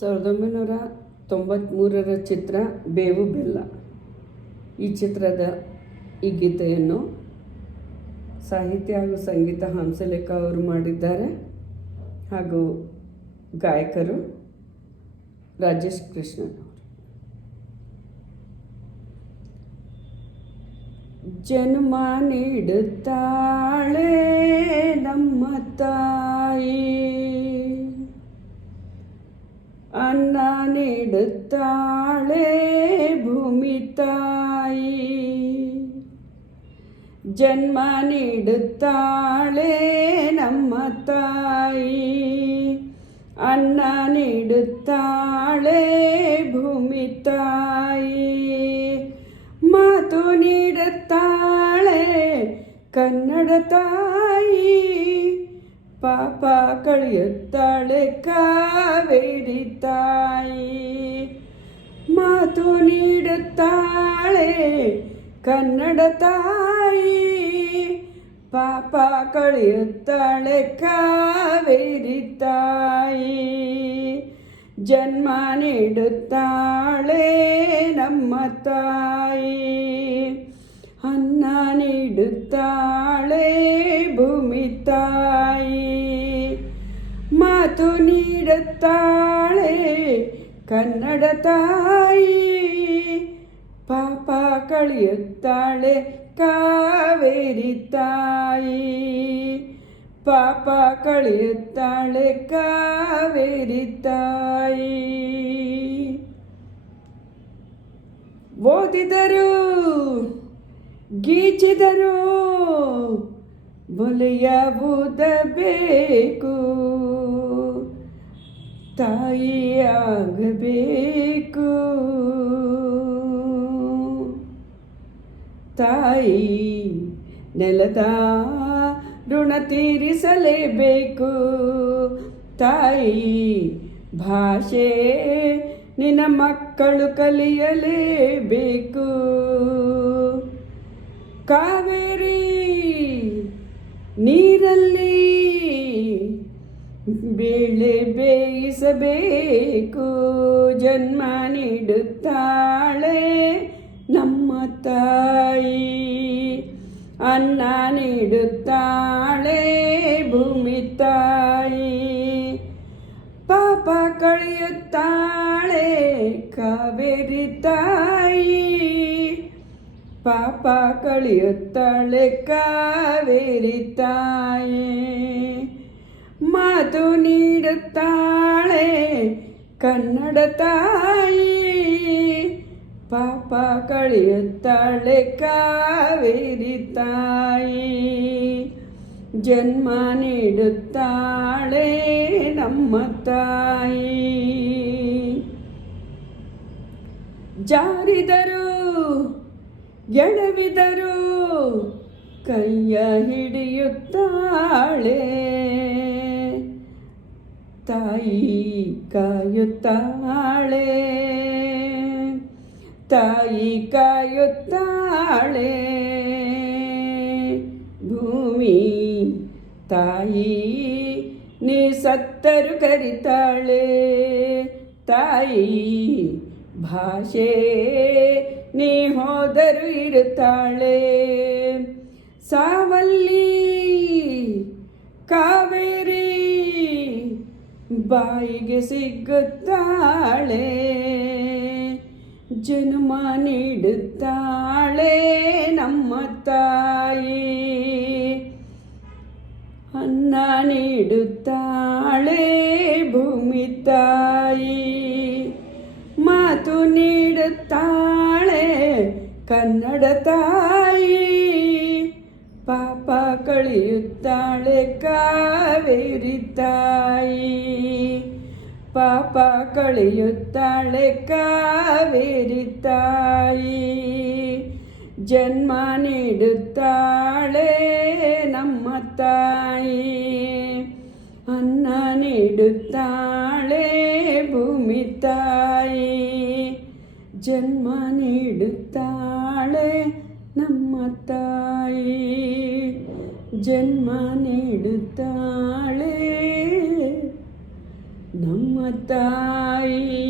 1993ರ ಚಿತ್ರ ಬೇವು ಬೆಲ್ಲ. ಈ ಚಿತ್ರದ ಈ ಗೀತೆಯನ್ನು ಸಾಹಿತ್ಯ ಹಾಗೂ ಸಂಗೀತ ಹಂಸಲೇಖ ಅವರು ಮಾಡಿದ್ದಾರೆ ಹಾಗೂ ಗಾಯಕರು ರಾಜೇಶ್ ಕೃಷ್ಣನ್ ಅವರು. ಜನ್ಮ ನೀಡುತ್ತಾಳೆ ನಮ್ಮ ತಾಯಿ, ಅನ್ನ ನೀಡುತ್ತಾಳೆ ಭೂಮಿ ತಾಯಿ. ಜನ್ಮ ನೀಡುತ್ತಾಳೆ ನಮ್ಮ ತಾಯಿ, ಅನ್ನ ನೀಡುತ್ತಾಳೆ ಭೂಮಿ ತಾಯಿ. ಮಾತು ನೀಡುತ್ತಾಳೆ ಕನ್ನಡ ತಾಯಿ, ಪಾಪ ಕಳೆಯುತ್ತಾಳೆ ಕಾವೇರಿ ತಾಯಿ. ಮಾತು ನೀಡುತ್ತಾಳೆ ಕನ್ನಡ ತಾಯಿ, ಪಾಪ ಕಳೆಯುತ್ತಾಳೆ ಕಾವೇರಿ ತಾಯಿ. ಜನ್ಮ ನೀಡುತ್ತಾಳೆ ನಮ್ಮ ತಾಯಿ, ಅನ್ನ ನೀಡುತ್ತಾಳೆ ಭೂಮಿ ತಾಯಿ. ಮಾತು ನೀಡುತ್ತಾಳೆ ಕನ್ನಡ ತಾಯಿ, ಪಾಪ ಕಳೆಯುತ್ತಾಳೆ ಕಾವೇರಿ ತಾಯಿ. ಪಾಪ ಕಳೆಯುತ್ತಾಳೆ ಕಾವೇರಿ ತಾಯಿ. ಓದಿದರು ಗೀಚಿದರು ಬಲಿಯಾಗುವುದಬೇಕು, ತಾಯಿಯಾಗಬೇಕು. ತಾಯಿ ನೆಲದ ಋಣ ತೀರಿಸಲೇಬೇಕು. ತಾಯಿ ಭಾಷೆ ನಿನ್ನ ಮಕ್ಕಳು ಕಲಿಯಲೇಬೇಕು. ಕಾವೇರಿ ನೀರಲ್ಲಿ ಬೇಳೆ ಬೇಯಿಸಬೇಕು. ಜನ್ಮ ನೀಡುತ್ತಾಳೆ ನಮ್ಮ ತಾಯಿ, ಅನ್ನ ನೀಡುತ್ತಾಳೆ ಭೂಮಿ ತಾಯಿ. ಪಾಪ ಕಳೆಯುತ್ತಾಳೆ ಕಾವೇರಿ ತಾಯಿ, ಪಾಪ ಕಳೆಯುತ್ತಾಳೆ ಕಾವೇರಿ ತಾಯಿ. ಮಾತು ನೀಡುತ್ತಾಳೆ ಕನ್ನಡ ತಾಯಿ, ಪಾಪ ಕಳೆಯುತ್ತಾಳೆ ಕಾವೇರಿ ತಾಯಿ. ಜನ್ಮ ನೀಡುತ್ತಾಳೆ ನಮ್ಮ ತಾಯಿ. ಜಾರಿದರು ಎಡವಿದರು ಕೈಯ ಹಿಡಿಯುತ್ತಾಳೆ. ತಾಯಿ ಕಾಯುತ್ತಾಳೆ, ತಾಯಿ ಕಾಯುತ್ತಾಳೆ. ಭೂಮಿ ತಾಯಿ ನೀ ಸತ್ತರು ಕರಿತಾಳೆ. ತಾಯಿ ಭಾಷೆ ನೀ ಹೋದರು ಇರುತ್ತಾಳೆ. ಸಾವಲ್ಲಿ ಕಾವೇರಿ ಬಾಯಿಗೆ ಸಿಗುತ್ತಾಳೆ. ಜನ್ಮ ನೀಡುತ್ತಾಳೆ ನಮ್ಮ ತಾಯಿ, ಅನ್ನ ನೀಡುತ್ತಾಳೆ ಭೂಮಿ ತಾಯಿ. ಮಾತು ನೀಡುತ್ತಾಳೆ ಕನ್ನಡ ತಾಯಿ, ಪಾಪ ಕಳೆಯುತ್ತಾಳೆ ಕಾವೇರಿ ತಾಯಿ. ಪಾಪ ಕಳೆಯುತ್ತಾಳೆ ಕಾವೇರಿ ತಾಯಿ. ಜನ್ಮ ನೀಡುತ್ತಾಳೆ ನಮ್ಮ ತಾಯಿ, ಅನ್ನ ನೀಡುತ್ತಾಳೆ ಭೂಮಿ ತಾಯಿ. ಜನ್ಮ ನೀಡುತ್ತಾಳೆ ನಮ್ಮ ತಾಯಿ, ಜನ್ಮ ನೀಡುತ್ತಾಳೆ ನಮ್ಮ ತಾಯಿ